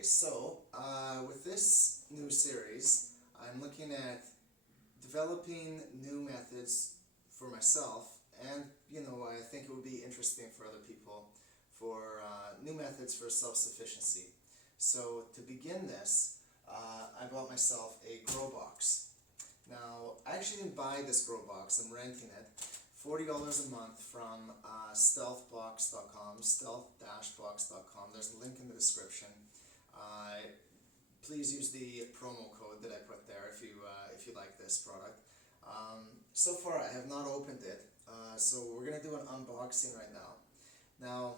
Okay, so with this new series, I'm looking at developing new methods for myself, and I think it would be interesting for other people for new methods for self-sufficiency. So to begin this, I bought myself a grow box. Now, I actually didn't buy this grow box, I'm renting it. $40 a month from stealthbox.com, stealth-box.com. There's a link in the description. Please use the promo code that I put there if you like this product. So far I have not opened it, so we're going to do an unboxing right now. Now,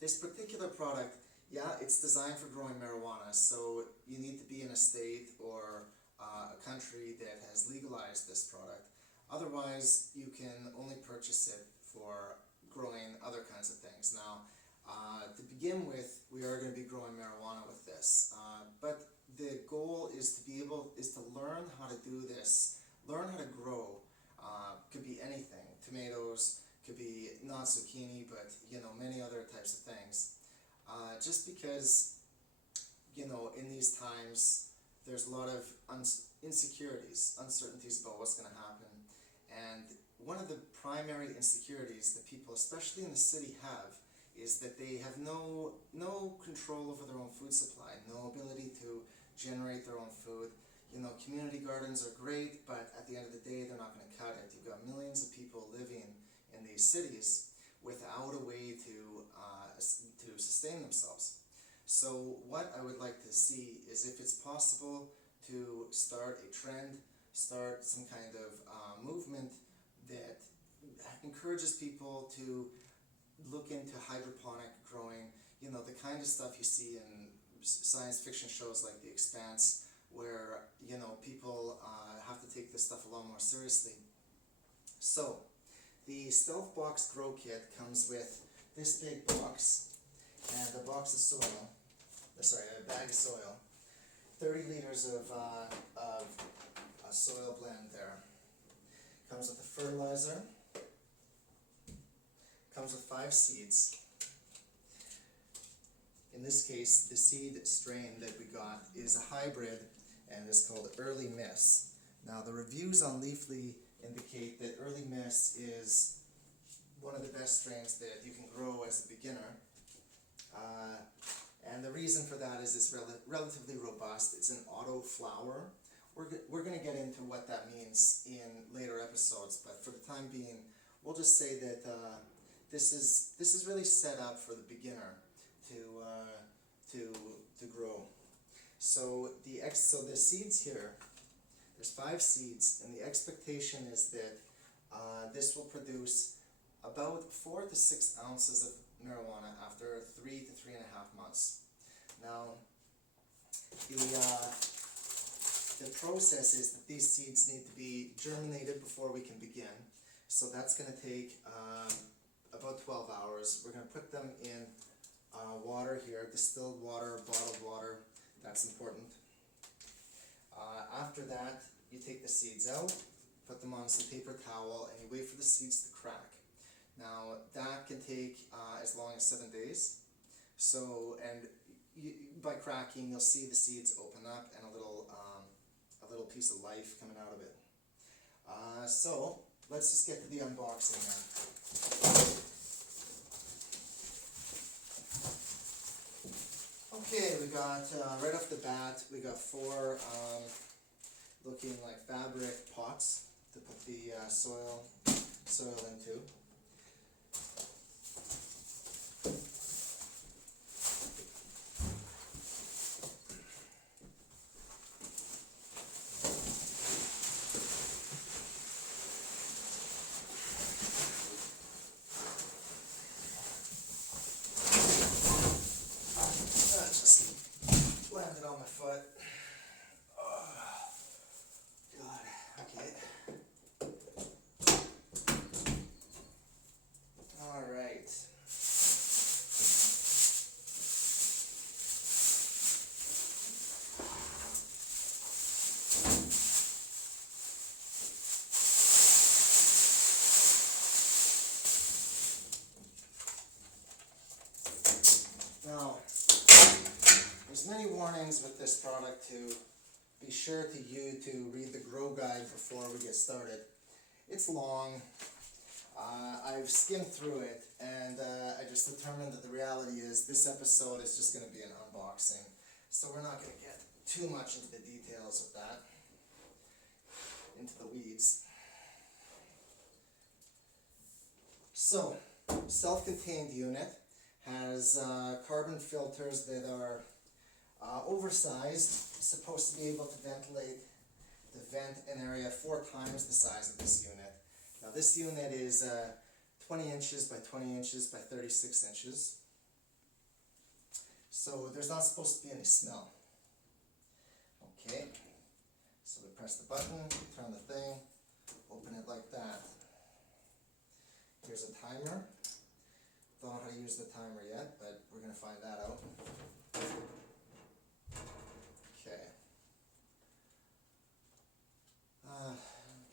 this particular product, yeah, it's designed for growing marijuana, so you need to be in a state or a country that has legalized this product. Otherwise, you can only purchase it for growing other kinds of things. Now, to begin with, we are going to be growing marijuana with this, but the goal is to learn how to do this, learn how to grow. Could be anything, tomatoes, could be not zucchini, but many other types of things. Just because in these times there's a lot of insecurities, uncertainties about what's going to happen. And one of the primary insecurities that people, especially in the city, have is that they have no control over their own food supply, no ability to generate their own food. Community gardens are great, but at the end of the day, they're not going to cut it. You've got millions of people living in these cities without a way to sustain themselves. So what I would like to see is if it's possible to start a trend, start some kind of movement that encourages people to look into hydroponic growing, the kind of stuff you see in science fiction shows like The Expanse, where people have to take this stuff a lot more seriously. So the Stealth Box Grow Kit comes with this big box and a box of soil, a bag of soil, 30 liters of soil blend there. Comes with the fertilizer, comes with 5 seeds. In this case, the seed strain that we got is a hybrid and is called Early Miss. Now, the reviews on Leafly indicate that Early Miss is one of the best strains that you can grow as a beginner. And the reason for that is it's relatively robust. It's an auto flower. We're going to get into what that means in later episodes, but for the time being, we'll just say that this is really set up for the beginner to grow. So the seeds here, there's 5 seeds, and the expectation is that this will produce about 4 to 6 ounces of marijuana after 3 to 3.5 months. Now, the process is that these seeds need to be germinated before we can begin. So that's going to take about 12 hours. We're going to put them in water here, distilled water, bottled water. That's important. After that, you take the seeds out, put them on some paper towel, and you wait for the seeds to crack. Now, that can take as long as 7 days. So, and by cracking, you'll see the seeds open up and a little piece of life coming out of it. So, let's just get to the unboxing now. Okay, we got, right off the bat, we got 4 looking like fabric pots to put the soil into. Landed on my foot. Oh, God, okay. There's many warnings with this product to be sure to read the grow guide before we get started. It's long. I've skimmed through it, and I just determined that the reality is this episode is just going to be an unboxing. So we're not going to get too much into the details of that, into the weeds. So, self-contained unit has carbon filters that are oversized, supposed to be able to ventilate the vent an area 4 times the size of this unit. Now this unit is 20 inches by 20 inches by 36 inches. So there's not supposed to be any smell. Okay, so we press the button, turn the thing, open it like that. Here's a timer. Don't know how to use the timer yet, but we're going to find that out. Okay.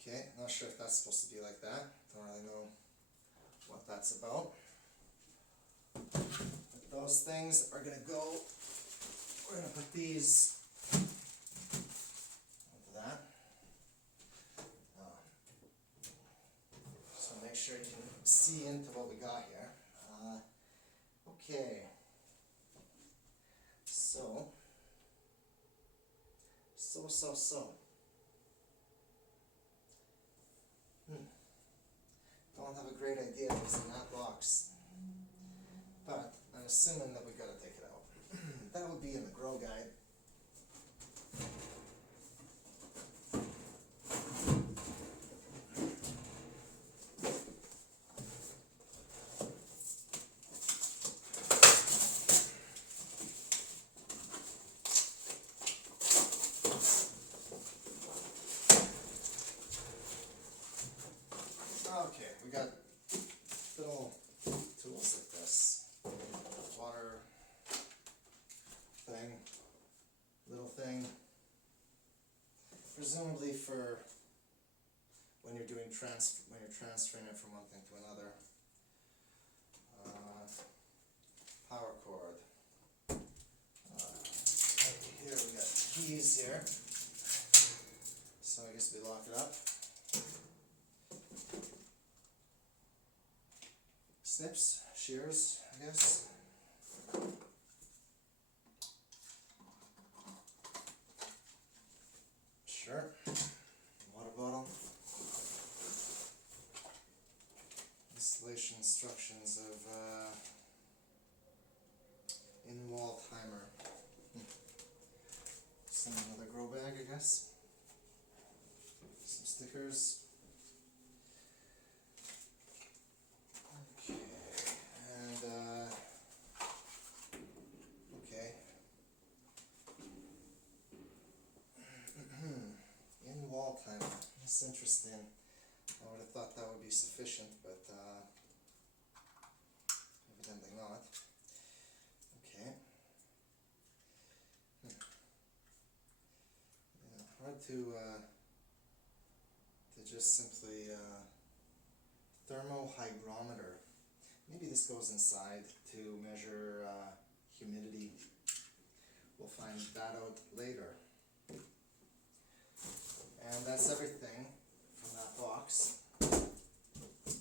Okay, not sure if that's supposed to be like that. Don't really know what that's about. But those things are going to go, we're going to put these onto that. So make sure you can see into what we got here. Okay. So. Don't have a great idea what's in that box, but I'm assuming that we gotta take it out. That would be in the grow guide. Okay, we got little tools like this. Water thing, little thing. Presumably for when you're doing when you're transferring it from one thing to another. Power cord. Here we got keys here. So I guess we lock it up. Snips, shears, I guess. Sure. Water bottle. Installation instructions of in-wall timer. Some another grow bag, I guess. Some stickers. In-wall timer. That's interesting. I would have thought that would be sufficient, but evidently not. Okay. Yeah, hard to just simply thermohygrometer. Maybe this goes inside to measure humidity. We'll find that out later. And that's everything from that box.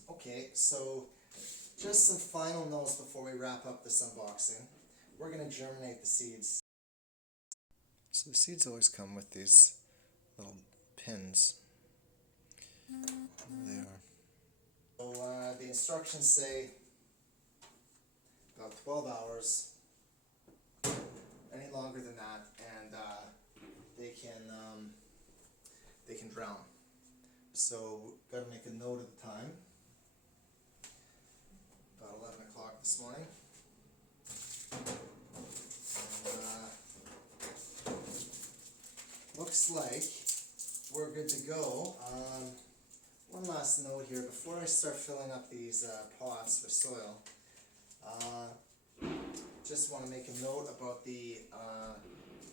Okay, so just some final notes before we wrap up this unboxing. We're going to germinate the seeds. So the seeds always come with these little pins. There they are. So the instructions say about 12 hours, any longer than that, and they can drown. So got to make a note of the time. About 11 o'clock this morning. And, looks like we're good to go. One last note here before I start filling up these pots with soil. Just want to make a note about the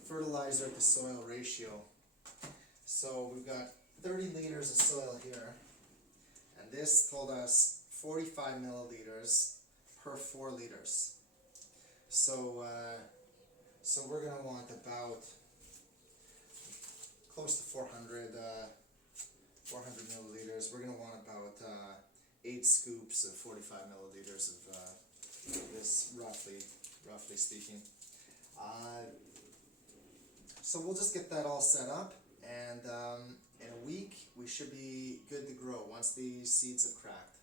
fertilizer to soil ratio. So we've got 30 liters of soil here, and this told us 45 milliliters per 4 liters. So So we're going to want about close to 400 milliliters. We're going to want about 8 scoops of 45 milliliters of this, roughly speaking. So we'll just get that all set up, and in a week we should be good to grow once these seeds have cracked.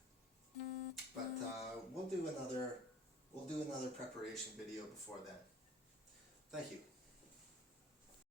But we'll do another preparation video before then. Thank you.